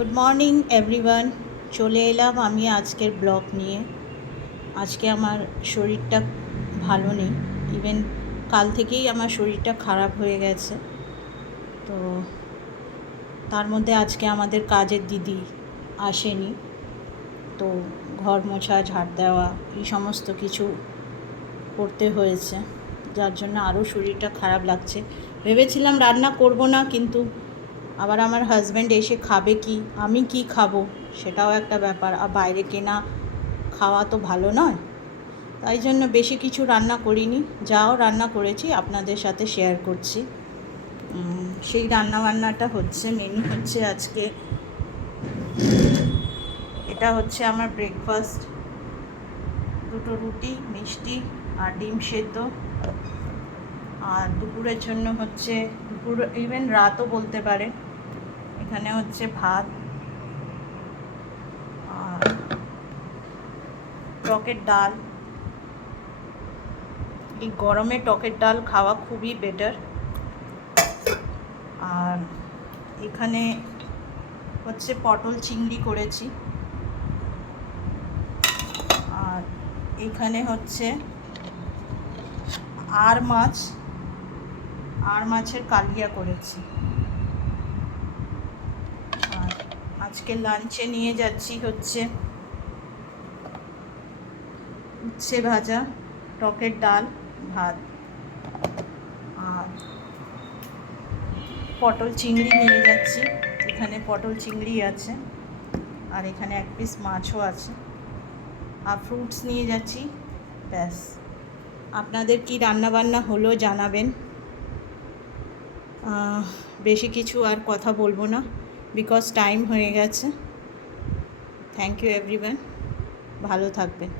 Good morning everyone. চলে এলাম আমি আজকের ব্লগ নিয়ে। আজকে আমার শরীরটা ভালো নেই, ইভেন কাল থেকেই আমার শরীরটা খারাপ হয়ে গেছে। তো তার মধ্যে আজকে আমাদের কাজের দিদি আসেনি, তো ঘর মোছা, ঝাড় দেওয়া, এই সমস্ত কিছু করতে হয়েছে, যার জন্য আরও শরীরটা খারাপ লাগছে। ভেবেছিলাম রান্না করব না, কিন্তু আবার আমার হাজব্যান্ড এসে খাবে কি, আমি কি খাবো, সেটাও একটা ব্যাপার। আর বাইরে কেনা খাওয়া তো ভালো নয়, তাই জন্য বেশি কিছু রান্না করিনি। যাও রান্না করেছি আপনাদের সাথে শেয়ার করছি। সেই রান্নাবান্নাটা হচ্ছে, মেনু হচ্ছে আজকে, এটা হচ্ছে আমার ব্রেকফাস্ট, দুটো রুটি, মিষ্টি আর ডিম সেদ্ধ। আর দুপুরের জন্য হচ্ছে, দুপুর ইভেন রাতও বলতে পারেন, এখানে হচ্ছে ভাত আর টকের ডাল। এই গরমে টকের ডাল খাওয়া খুবই বেটার। আর এখানে হচ্ছে পটল চিংড়ি করেছি, আর এখানে হচ্ছে আর মাছের কালিয়া করেছি। আর আজকে লাঞ্চে নিয়ে যাচ্ছি হচ্ছে উচ্ছে ভাজা, টকের ডাল, ভাত আর পটল চিংড়ি নিয়ে যাচ্ছি। এখানে পটল চিংড়ি আছে, আর এখানে এক পিস মাছও আছে, আর ফ্রুটস নিয়ে যাচ্ছি। ব্যাস। আপনাদের কি রান্নাবান্না হলো জানাবেন। বেশি কিছু আর কথা বলবো না, বিকজ টাইম হয়ে গেছে। থ্যাংক ইউ এভরিওয়ান, ভালো থাকবেন।